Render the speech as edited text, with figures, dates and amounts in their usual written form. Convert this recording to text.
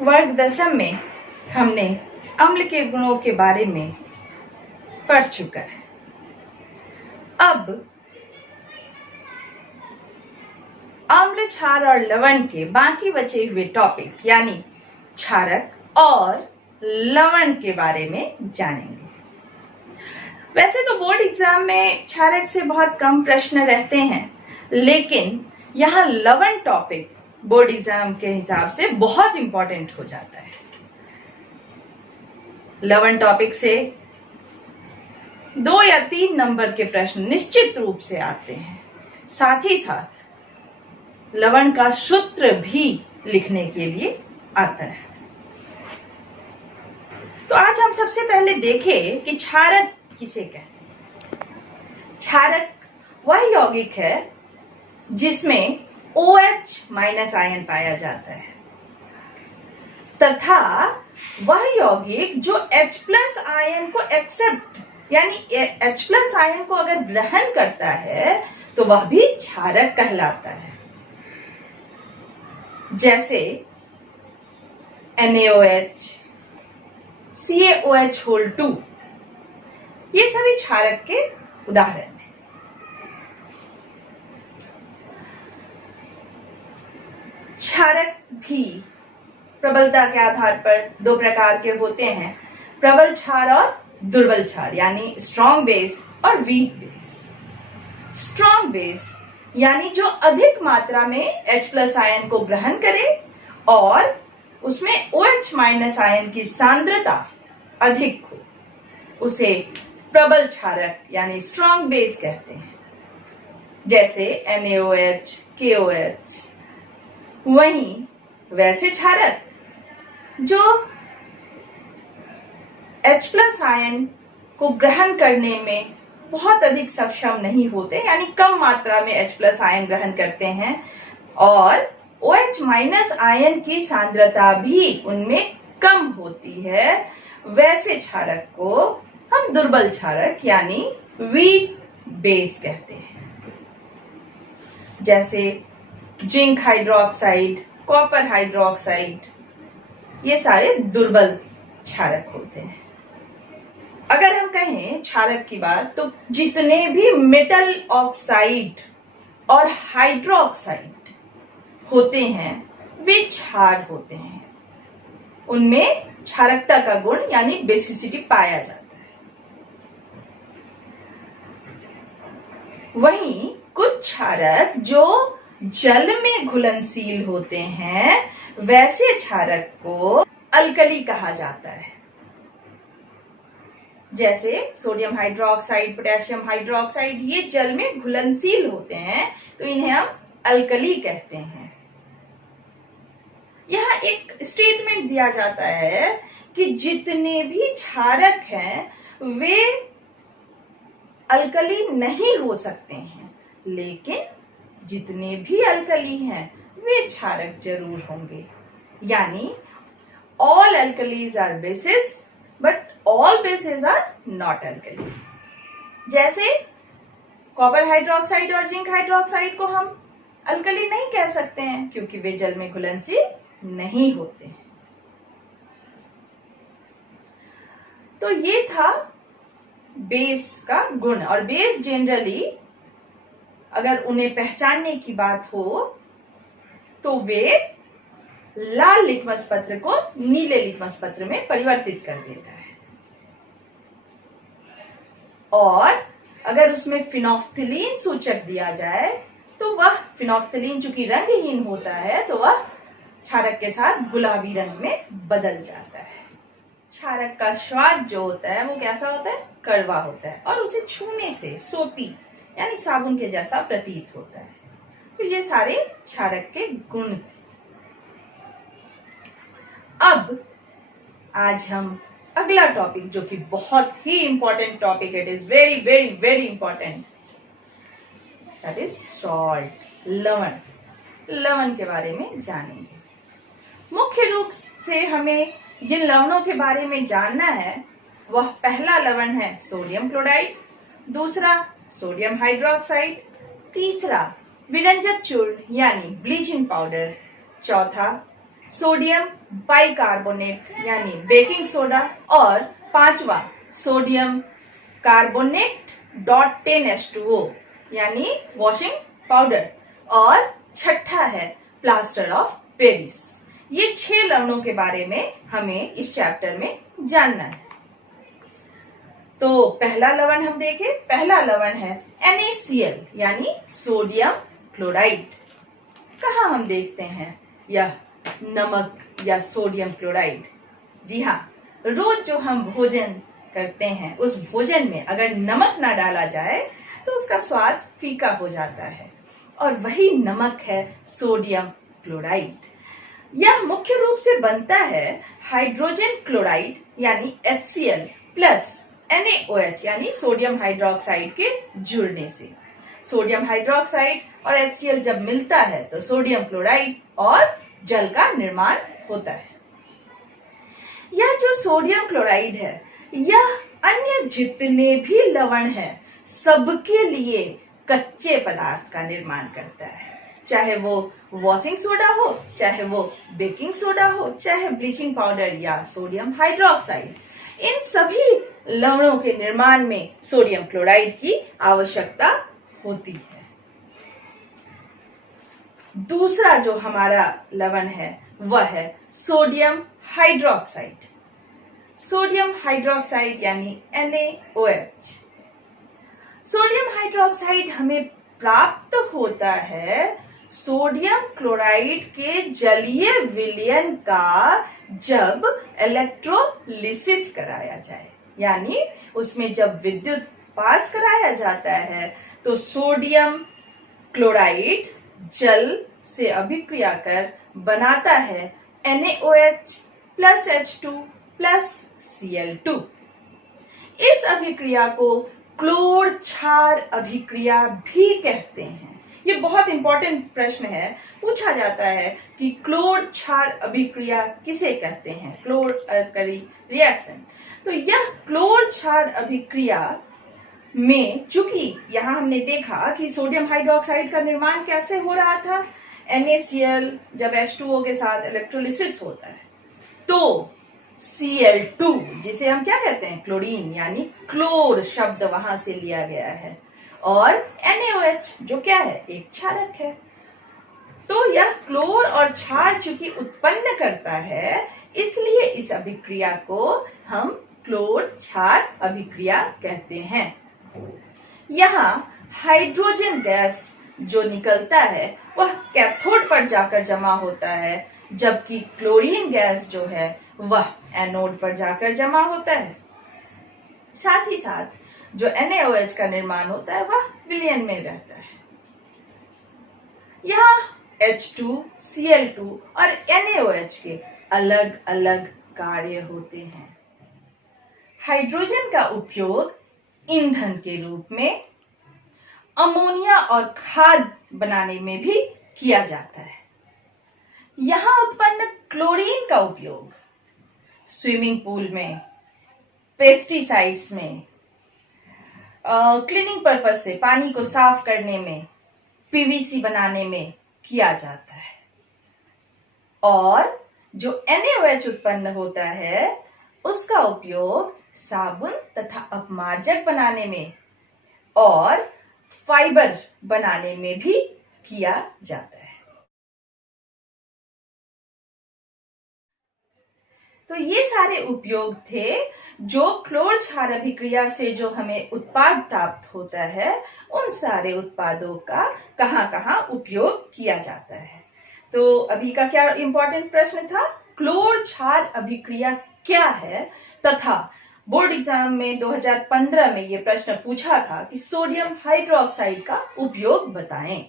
वर्ग दशम में हमने अम्ल के गुणों के बारे में पढ़ चुका है। अब अम्ल, क्षार और लवण के बाकी बचे हुए टॉपिक यानी क्षारक और लवण के बारे में जानेंगे। वैसे तो बोर्ड एग्जाम में क्षारक से बहुत कम प्रश्न रहते हैं, लेकिन यहाँ लवण टॉपिक बोर्ड एग्जाम के हिसाब से बहुत इंपॉर्टेंट हो जाता है। लवण टॉपिक से 2 या 3 नंबर के प्रश्न निश्चित रूप से आते हैं। साथ ही साथ लवण का सूत्र भी लिखने के लिए आता है। तो आज हम सबसे पहले देखें कि क्षारक किसे कहते हैं। क्षारक वह यौगिक है जिसमें OH माइनस आयन पाया जाता है तथा वह यौगिक जो H प्लस आयन को एक्सेप्ट यानी H प्लस आयन को अगर ग्रहण करता है तो वह भी क्षारक कहलाता है। जैसे NaOH, CaOH2 ये सभी क्षारक के उदाहरण हैं। क्षारक भी प्रबलता के आधार पर 2 प्रकार के होते हैं, प्रबल क्षार और दुर्बल क्षार यानी स्ट्रॉन्ग बेस और वीक बेस। स्ट्रॉन्ग बेस यानी जो अधिक मात्रा में H प्लस आयन को ग्रहण करे और उसमें OH माइनस आयन की सांद्रता अधिक हो, उसे प्रबल क्षारक यानी स्ट्रॉन्ग बेस कहते हैं। जैसे NaOH, KOH। वहीं वैसे क्षारक जो H प्लस आयन को ग्रहण करने में बहुत अधिक सक्षम नहीं होते यानी कम मात्रा में H प्लस आयन ग्रहण करते हैं और OH माइनस आयन की सांद्रता भी उनमें कम होती है, वैसे क्षारक को हम दुर्बल क्षारक यानी वीक बेस कहते हैं। जैसे जिंक हाइड्रोक्साइड, कॉपर हाइड्रोक्साइड ये सारे दुर्बल क्षारक होते हैं। अगर हम कहें क्षारक की बात तो जितने भी मेटल ऑक्साइड और हाइड्रोक्साइड होते हैं वे क्षार होते हैं। उनमें क्षारकता का गुण यानी बेसिसिटी पाया जाता है। वहीं कुछ क्षारक जो जल में घुलनशील होते हैं वैसे क्षारक को अल्कली कहा जाता है। जैसे सोडियम हाइड्रोक्साइड, पोटेशियम हाइड्रोक्साइड ये जल में घुलनशील होते हैं तो इन्हें हम अल्कली कहते हैं। यहाँ एक स्टेटमेंट दिया जाता है कि जितने भी क्षारक हैं वे अल्कली नहीं हो सकते हैं, लेकिन जितने भी अल्कली हैं वे क्षारक जरूर होंगे। यानी all alkalis are bases but all bases are not alkali. जैसे कॉपर हाइड्रोक्साइड और जिंक हाइड्रोक्साइड को हम अल्कली नहीं कह सकते हैं क्योंकि वे जल में घुलनशील नहीं होते हैं। तो ये था बेस का गुण। और बेस जनरली अगर उन्हें पहचानने की बात हो तो वे लाल लिटमस पत्र को नीले लिटमस पत्र में परिवर्तित कर देता है और अगर उसमें फिनोफ्थिलीन सूचक दिया जाए तो वह फिनोफ्थिलीन चूंकि रंगहीन होता है तो वह क्षारक के साथ गुलाबी रंग में बदल जाता है। क्षारक का स्वाद जो होता है वो कैसा होता है? कड़वा होता है और उसे छूने से सोपी यानी साबुन के जैसा प्रतीत होता है। तो ये सारे क्षारक के गुण थे। अब आज हम अगला टॉपिक जो कि बहुत ही important topic, it is very very very important, that is salt, लवण। लवण के बारे में जानेंगे। मुख्य रूप से हमें जिन लवणों के बारे में जानना है वह पहला लवण है सोडियम क्लोराइड, दूसरा सोडियम हाइड्रोक्साइड, तीसरा विरंजक चूर्ण यानी ब्लीचिंग पाउडर, चौथा सोडियम बाइकार्बोनेट यानी बेकिंग सोडा, और पांचवा सोडियम कार्बोनेट .10H2O यानी वॉशिंग पाउडर, और छठा है प्लास्टर ऑफ पेरिस। ये 6 लवणों के बारे में हमें इस चैप्टर में जानना है। तो पहला लवण हम देखें, पहला लवण है NaCl यानी सोडियम क्लोराइड। कहाँ हम देखते हैं यह नमक या सोडियम क्लोराइड? जी हाँ, रोज जो हम भोजन करते हैं उस भोजन में अगर नमक ना डाला जाए तो उसका स्वाद फीका हो जाता है, और वही नमक है सोडियम क्लोराइड। यह मुख्य रूप से बनता है हाइड्रोजन क्लोराइड यानी HCl प्लस NaOH यानी सोडियम हाइड्रोक्साइड के जुड़ने से। सोडियम हाइड्रोक्साइड और HCl जब मिलता है तो सोडियम क्लोराइड और जल का निर्माण होता है। यह जो सोडियम क्लोराइड है यह अन्य जितने भी लवण हैं सबके लिए कच्चे पदार्थ का निर्माण करता है, चाहे वो वॉशिंग सोडा हो, चाहे वो बेकिंग सोडा हो, चाहे ब्लीचिंग पाउडर या सोडियम हाइड्रोक्साइड। इन सभी लवणों के निर्माण में सोडियम क्लोराइड की आवश्यकता होती है। दूसरा जो हमारा लवण है वह है सोडियम हाइड्रोक्साइड। सोडियम हाइड्रोक्साइड यानी NaOH। सोडियम हाइड्रोक्साइड हमें प्राप्त होता है सोडियम क्लोराइड के जलीय विलयन का जब इलेक्ट्रोलिसिस कराया जाए, यानी उसमें जब विद्युत पास कराया जाता है तो सोडियम क्लोराइड जल से अभिक्रिया कर बनाता है NaOH plus H2 plus Cl2। इस अभिक्रिया को क्लोर क्षार अभिक्रिया भी कहते हैं। ये बहुत इंपॉर्टेंट प्रश्न है, पूछा जाता है कि क्लोर क्षार अभिक्रिया किसे कहते हैं, क्लोर अल्कली रिएक्शन। तो यह क्लोर क्षार अभिक्रिया में चूंकि यहाँ हमने देखा कि सोडियम हाइड्रोक्साइड का निर्माण कैसे हो रहा था, NaCl जब H2O के साथ इलेक्ट्रोलिसिस होता है तो Cl2 जिसे हम क्या कहते हैं, क्लोरीन यानी क्लोर शब्द वहां से लिया गया है, और NaOH जो क्या है, एक क्षारक है। तो यह क्लोर और क्षार चूंकि उत्पन्न करता है इसलिए इस अभिक्रिया को हम क्लोर क्षार अभिक्रिया कहते हैं। यहाँ हाइड्रोजन गैस जो निकलता है वह कैथोड पर जाकर जमा होता है, जबकि क्लोरीन गैस जो है वह एनोड पर जाकर जमा होता है। साथ ही साथ जो NaOH का निर्माण होता है वह विलयन में रहता है। यहाँ H2, Cl2 और NaOH के अलग अलग कार्य होते हैं। हाइड्रोजन का उपयोग ईंधन के रूप में, अमोनिया और खाद बनाने में भी किया जाता है। यहाँ उत्पन्न क्लोरीन का उपयोग स्विमिंग पूल में, पेस्टिसाइड्स में, क्लीनिंग पर्पज से पानी को साफ करने में, PVC बनाने में किया जाता है। और जो NaOH उत्पन्न होता है उसका उपयोग साबुन तथा अपमार्जक बनाने में और फाइबर बनाने में भी किया जाता है। तो ये सारे उपयोग थे जो क्लोर क्षार अभिक्रिया से जो हमें उत्पाद प्राप्त होता है उन सारे उत्पादों का कहाँ-कहाँ उपयोग किया जाता है। तो अभी का क्या इंपॉर्टेंट प्रश्न था, क्लोर क्षार अभिक्रिया क्या है, तथा बोर्ड एग्जाम में 2015 में ये प्रश्न पूछा था कि सोडियम हाइड्रोक्साइड का उपयोग बताएं।